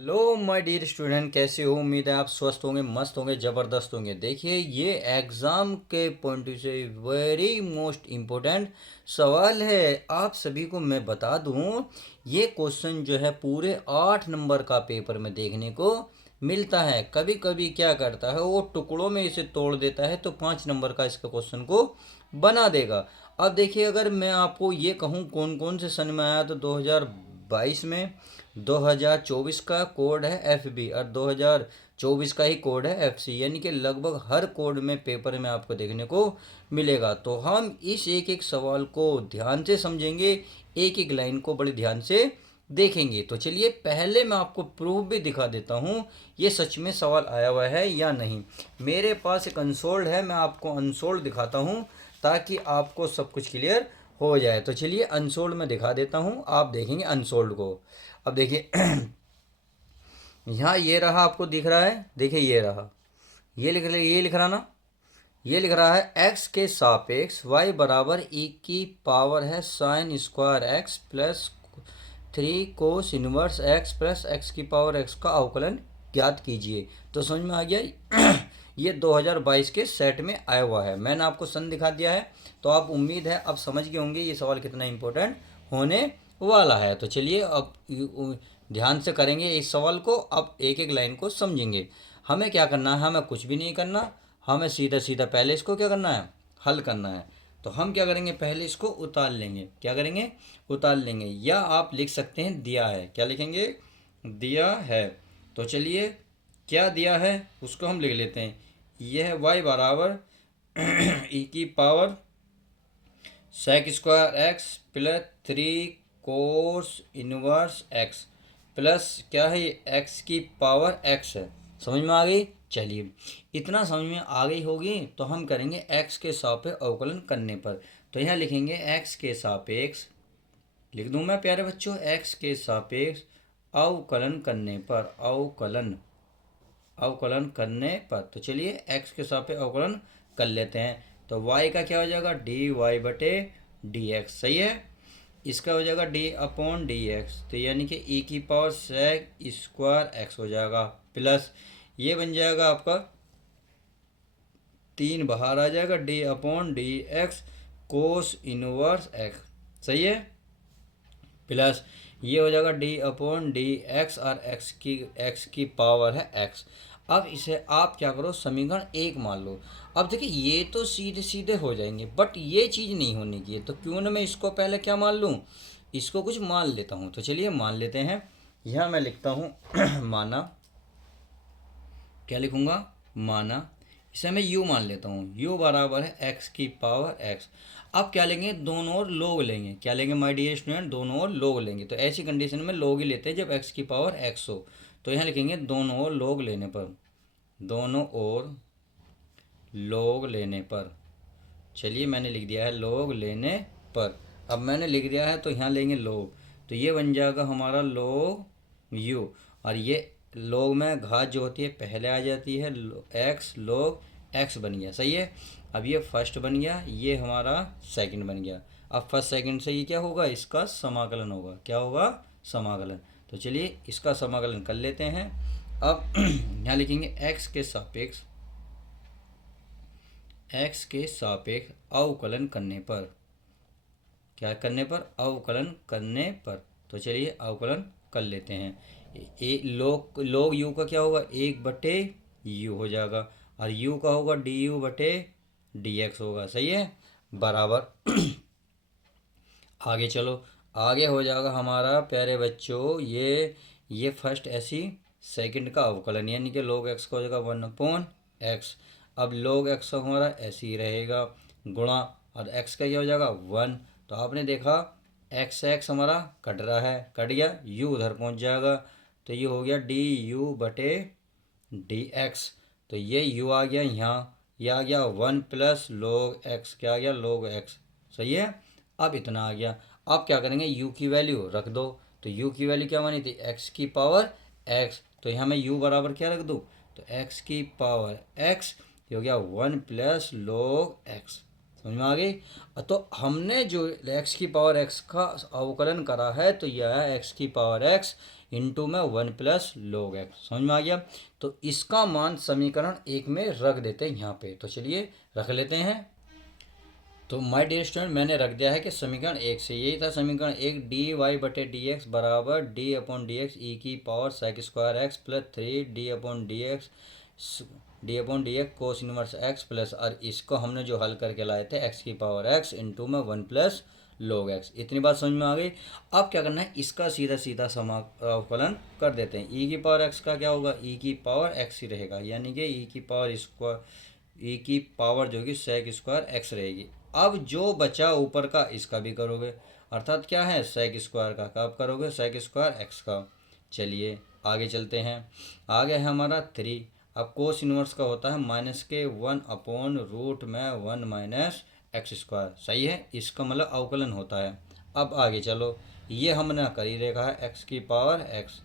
Hello my dear student, कैसे हो? उम्मीद है आप स्वस्थ होंगे, मस्त होंगे, ज़बरदस्त होंगे। देखिए, ये एग्ज़ाम के पॉइंट से वेरी मोस्ट इम्पोर्टेंट सवाल है। आप सभी को मैं बता दूं, ये क्वेश्चन जो है पूरे 8 नंबर का पेपर में देखने को मिलता है। कभी कभी क्या करता है, वो टुकड़ों में इसे तोड़ देता है तो 5 नंबर का इसका क्वेश्चन को बना देगा। अब देखिए, अगर मैं आपको ये कहूँ कौन कौन से सन में आया, तो 2022 में, 2024 का कोड है FB और 2024 का ही कोड है FC, यानी कि लगभग हर कोड में पेपर में आपको देखने को मिलेगा। तो हम इस एक एक सवाल को ध्यान से समझेंगे, एक एक लाइन को बड़े ध्यान से देखेंगे। तो चलिए, पहले मैं आपको प्रूफ भी दिखा देता हूँ ये सच में सवाल आया हुआ है या नहीं। मेरे पास एक अनसोल्ड है, मैं आपको अनसोल्ड दिखाता हूँ ताकि आपको सब कुछ क्लियर हो जाए। तो चलिए, अनसोल्ड में दिखा देता हूँ, आप देखेंगे अनसोल्ड को। अब देखिए यहाँ ये रहा, आपको दिख रहा है? देखिए ये रहा, ये लिख रहा ना, ये लिख रहा है x के सापेक्ष y बराबर e की पावर है sine square x plus 3 cos inverse x plus x की पावर x का अवकलन ज्ञात कीजिए। तो समझ में आ गया ये 2022 के सेट में आया हुआ है, मैंने आपको सन दिखा दिया है। तो आप, उम्मीद है अब समझ गए होंगे ये सवाल कितना इंपॉर्टेंट होने वाला है। तो चलिए, अब ध्यान से करेंगे इस सवाल को, अब एक एक लाइन को समझेंगे। हमें क्या करना है? हमें कुछ भी नहीं करना, हमें सीधा सीधा पहले इसको क्या करना है, हल करना है। तो हम क्या करेंगे, पहले इसको उतार लेंगे। क्या करेंगे? उतार लेंगे, या आप लिख सकते हैं दिया है। क्या लिखेंगे? दिया है। तो चलिए, क्या दिया है उसको हम लिख लेते हैं। यह है y बराबर e की power sec square x plus 3 cos inverse x plus क्या है, ये एक्स की पावर एक्स है। समझ में आ गई? चलिए, इतना समझ में आ गई होगी तो हम करेंगे एक्स के सापेक्ष अवकलन करने पर। तो यहाँ लिखेंगे एक्स के सापेक्ष, लिख दूँ मैं प्यारे बच्चों, एक्स के सापेक्ष अवकलन करने पर, अवकलन अवकलन करने पर। तो चलिए, एक्स के सापेक्ष अवकलन कर लेते हैं। तो y का क्या हो जाएगा, dy/dx। सही है। इसका हो जाएगा d/dx, तो यानी कि e की पावर सेक स्क्वायर एक्स हो जाएगा, प्लस ये बन जाएगा आपका 3 बाहर आ जाएगा, d/dx कोस इनवर्स एक्स। सही है। प्लस ये हो जाएगा d/dx और x की पावर है x। अब इसे आप क्या करो, समीकरण 1 मान लो। अब देखिए, ये तो सीधे सीधे हो जाएंगे, बट ये चीज़ नहीं होनी चाहिए। तो क्यों ना मैं इसको पहले क्या मान लूँ, इसको कुछ मान लेता हूँ। तो चलिए मान लेते हैं। यहाँ मैं लिखता हूँ माना, क्या लिखूँगा, माना। इसे मैं u मान लेता हूँ, u बराबर है x की पावर x। अब क्या लेंगे, दोनों ओर लोग लेंगे। क्या लेंगे माय डियर स्टूडेंट, दोनों ओर लोग लेंगे। तो ऐसी कंडीशन में लोग ही लेते हैं जब x की पावर x हो। तो यहाँ लिखेंगे दोनों ओर लोग लेने पर, दोनों ओर लोग लेने पर। चलिए, मैंने लिख दिया है लोग लेने पर। अब मैंने लिख दिया है तो यहाँ लेंगे लोग, तो ये बन जाएगा हमारा लोग u, और ये लोग में घात जो होती है पहले आ जाती है, x लोग x बन गया। सही है। अब ये फर्स्ट बन गया, ये हमारा सेकंड बन गया। अब फर्स्ट सेकंड से ये क्या होगा, इसका समाकलन होगा। क्या होगा, समाकलन। तो चलिए, इसका समाकलन कर लेते हैं। अब यहाँ लिखेंगे x के सापेक्ष अवकलन करने पर, क्या करने पर, अवकलन करने पर। तो चलिए अवकलन कर लेते हैं। लोग u का क्या होगा, 1/u हो जाएगा, और u का होगा du/dx होगा। सही है। बराबर आगे चलो, आगे हो जाएगा हमारा प्यारे बच्चों, ये फर्स्ट ऐसी सेकंड का अवकलन, यानी कि log x का हो जाएगा 1/x। अब log x हमारा ऐसे ही रहेगा, गुणा, और x का क्या हो जाएगा 1। तो आपने देखा x हमारा कट रहा है, कट गया, u उधर पहुंच जाएगा, तो ये हो गया du/dx। तो ये u आ गया यहाँ, ये आ गया 1 प्लस log x, क्या आ गया, log x। सही है। अब इतना आ गया। अब क्या करेंगे, u की वैल्यू रख दो। तो u की वैल्यू क्या मानी थी, x की पावर x। तो यहाँ मैं u बराबर क्या रख दूँ, तो x की पावर x, ये हो गया 1 प्लस log x। समझ में आ गई? तो हमने जो x की पावर x का अवकलन करा है, तो यह है x की पावर x, इंटू में 1 प्लस log x। समझ में आ गया। तो इसका मान समीकरण 1 में रख देते हैं यहाँ पे। तो चलिए रख लेते हैं। तो माय डियर स्टूडेंट मैंने रख दिया है कि समीकरण 1 से यही था। समीकरण 1 डी वाई बटे डी एक्स बराबर d upon d x e की power sec square x plus 3 d upon d x cos inverse x plus, और इसको हमने जो हल करके लाए थे एक्स की पावर एक्स इंटू में 1 प्लस log x। इतनी बात समझ में आ गई। अब क्या करना है, इसका सीधा सीधा समाकलन कर देते हैं। ई की पावर x का क्या होगा, ई की पावर x ही रहेगा, यानी कि ई की पावर स्क्वायर, ई की पावर जो कि सेक स्क्वायर एक्स रहेगी। अब जो बचा ऊपर का इसका भी करोगे, अर्थात क्या है सेक स्क्वायर का कब करोगे, सेक स्क्वायर एक्स का। चलिए आगे चलते हैं। आगे है हमारा 3। अब कोस इनवर्स का होता है माइनस के 1 अपॉन रूट में 1 माइनस एक्स स्क्वायर। सही है, इसका मतलब अवकलन होता है। अब आगे चलो, ये हमने कर ही रखा है एक्स की power x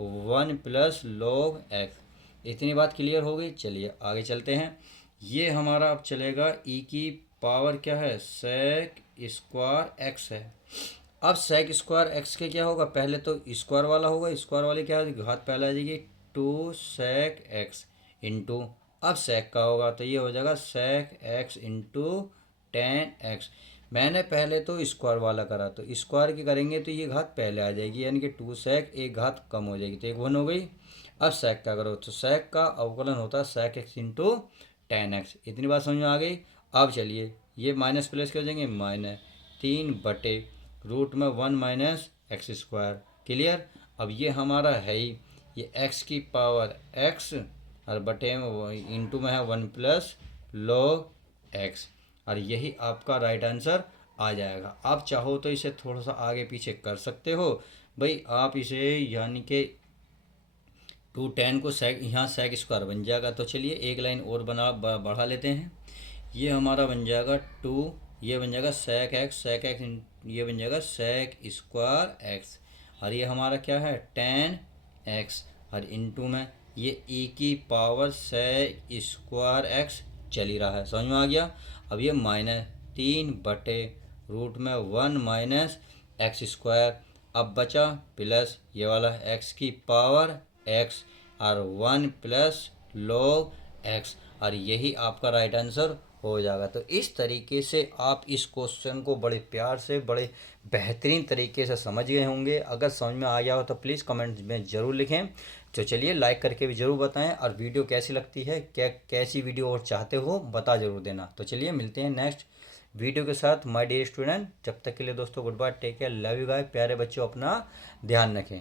1 plus log x. इतनी बात क्लियर हो गई। चलिए आगे चलते हैं। ये हमारा अब चलेगा ई की पावर क्या है, सेक स्क्वायर एक्स है। अब सेक स्क्वायर एक्स के क्या होगा, पहले तो स्क्वायर वाला होगा, स्क्वायर वाली क्या है घात पहले आ जाएगी 2 सेक एक्स इंटू, अब सेक का होगा तो ये हो जाएगा सेक एक्स इंटू 10x। मैंने पहले तो स्क्वायर वाला करा, तो स्क्वायर की करेंगे तो ये घात पहले आ जाएगी, यानी कि 2 सेक एक घात कम हो जाएगी तो एक 1 हो गई। अब सेक का करो तो सेक का अवकलन होता है सेक एक्स इंटू 10x। इतनी बात समझ में आ गई। अब चलिए ये माइनस प्लस कर देंगे, माइनस 3 बटे रूट में 1 माइनस एक्स स्क्वायर। क्लियर। अब ये हमारा है ही, ये एक्स की पावर एक्स और बटे में इंटू में है 1 प्लस log एक्स, और यही आपका राइट आंसर आ जाएगा। आप चाहो तो इसे थोड़ा सा आगे पीछे कर सकते हो भाई, आप इसे यानी कि 210 को सेक यहाँ सेक स्क्वायर बन जाएगा। तो चलिए एक लाइन और बढ़ा लेते हैं। ये हमारा बन जाएगा 2, ये बन जाएगा सेक एक्स ये बन जाएगा सेक स्क्वायर एक्स, और ये हमारा क्या है 10x, और इंटू में ये ई की पावर सेक स्क्वायर एक्स चल ही रहा है। समझ में आ गया। अब ये माइनस 3 बटे रूट में 1 माइनस एक्स स्क्वायर, अब बचा प्लस ये वाला एक्स की पावर एक्स और 1 प्लस log एक्स, और यही आपका राइट आंसर हो जाएगा। तो इस तरीके से आप इस क्वेश्चन को बड़े प्यार से बड़े बेहतरीन तरीके से समझ गए होंगे। अगर समझ में आ गया हो तो प्लीज़ कमेंट में ज़रूर लिखें। तो चलिए लाइक करके भी ज़रूर बताएं, और वीडियो कैसी लगती है, कैसी वीडियो और चाहते हो बता ज़रूर देना। तो चलिए मिलते हैं नेक्स्ट वीडियो के साथ माय डियर स्टूडेंट। जब तक के लिए दोस्तों good bye, take care, love you guys. प्यारे बच्चों अपना ध्यान रखें।